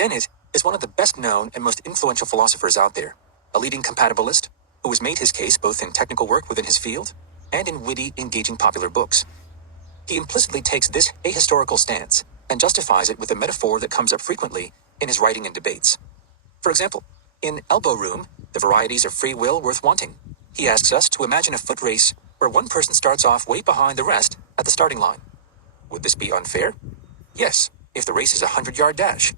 Dennett is one of the best-known and most influential philosophers out there, a leading compatibilist who has made his case both in technical work within his field and in witty, engaging popular books. He implicitly takes this ahistorical stance and justifies it with a metaphor that comes up frequently in his writing and debates. For example, in Elbow Room, The Varieties of Free Will Worth Wanting, he asks us to imagine a foot race where one person starts off way behind the rest at the starting line. Would this be unfair? Yes, if the race is a 100-yard dash.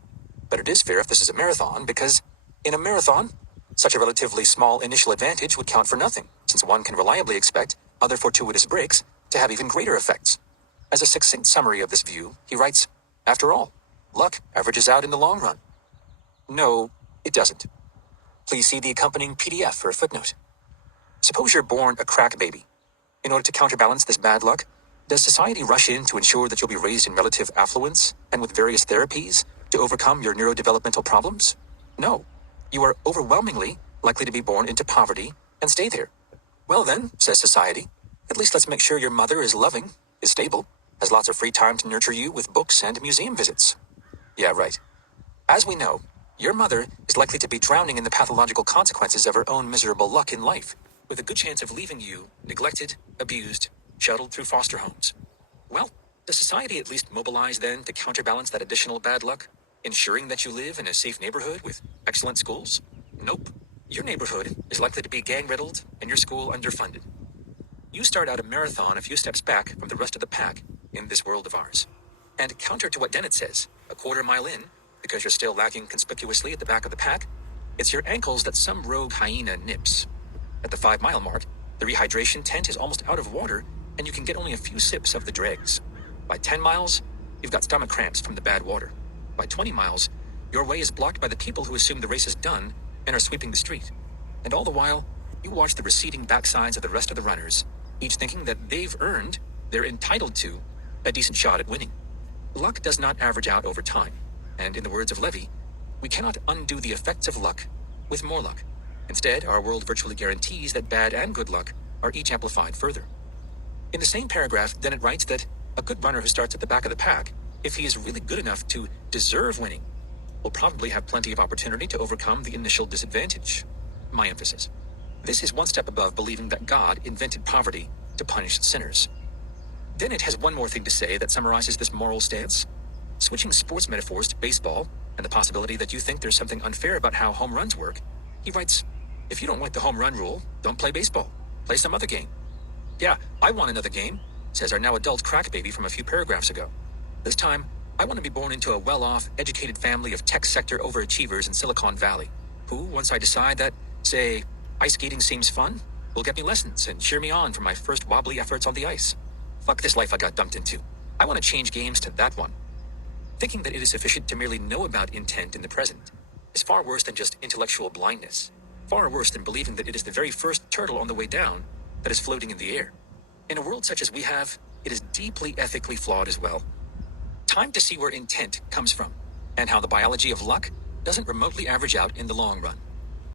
But it is fair if this is a marathon, because in a marathon, such a relatively small initial advantage would count for nothing, since one can reliably expect other fortuitous breaks to have even greater effects. As a succinct summary of this view, he writes, "After all, luck averages out in the long run." No, it doesn't. Please see the accompanying PDF for a footnote. Suppose you're born a crack baby. In order to counterbalance this bad luck, does society rush in to ensure that you'll be raised in relative affluence and with various therapies to overcome your neurodevelopmental problems? No. You are overwhelmingly likely to be born into poverty and stay there. Well then, says society, at least let's make sure your mother is loving, is stable, has lots of free time to nurture you with books and museum visits. Yeah, right. As we know, your mother is likely to be drowning in the pathological consequences of her own miserable luck in life, with a good chance of leaving you neglected, abused, shuttled through foster homes. Well, does society at least mobilize then to counterbalance that additional bad luck, ensuring that you live in a safe neighborhood with excellent schools? Nope. Your neighborhood is likely to be gang-riddled and your school underfunded. You start out a marathon a few steps back from the rest of the pack in this world of ours. And counter to what Dennett says, a quarter mile in, because you're still lagging conspicuously at the back of the pack, it's your ankles that some rogue hyena nips. At the 5-mile mark, the rehydration tent is almost out of water, and you can get only a few sips of the dregs. By 10 miles, you've got stomach cramps from the bad water. By 20 miles, your way is blocked by the people who assume the race is done and are sweeping the street. And all the while, you watch the receding backsides of the rest of the runners, each thinking that they're entitled to, a decent shot at winning. Luck does not average out over time, and in the words of Levy, we cannot undo the effects of luck with more luck. Instead, our world virtually guarantees that bad and good luck are each amplified further. In the same paragraph, Dennett writes that a good runner who starts at the back of the pack, if he is really good enough to deserve winning, will probably have plenty of opportunity to overcome the initial disadvantage. My emphasis. This is one step above believing that God invented poverty to punish sinners. Dennett has one more thing to say that summarizes this moral stance. Switching sports metaphors to baseball, and the possibility that you think there's something unfair about how home runs work, he writes, "If you don't like the home run rule, don't play baseball. Play some other game." Yeah, I want another game, says our now adult crack baby from a few paragraphs ago. This time, I want to be born into a well-off, educated family of tech sector overachievers in Silicon Valley, who, once I decide that, say, ice skating seems fun, will get me lessons and cheer me on for my first wobbly efforts on the ice. Fuck this life I got dumped into. I want to change games to that one. Thinking that it is sufficient to merely know about intent in the present is far worse than just intellectual blindness, far worse than believing that it is the very first turtle on the way down that is floating in the air. In a world such as we have, it is deeply ethically flawed as well. Time to see where intent comes from, and how the biology of luck doesn't remotely average out in the long run.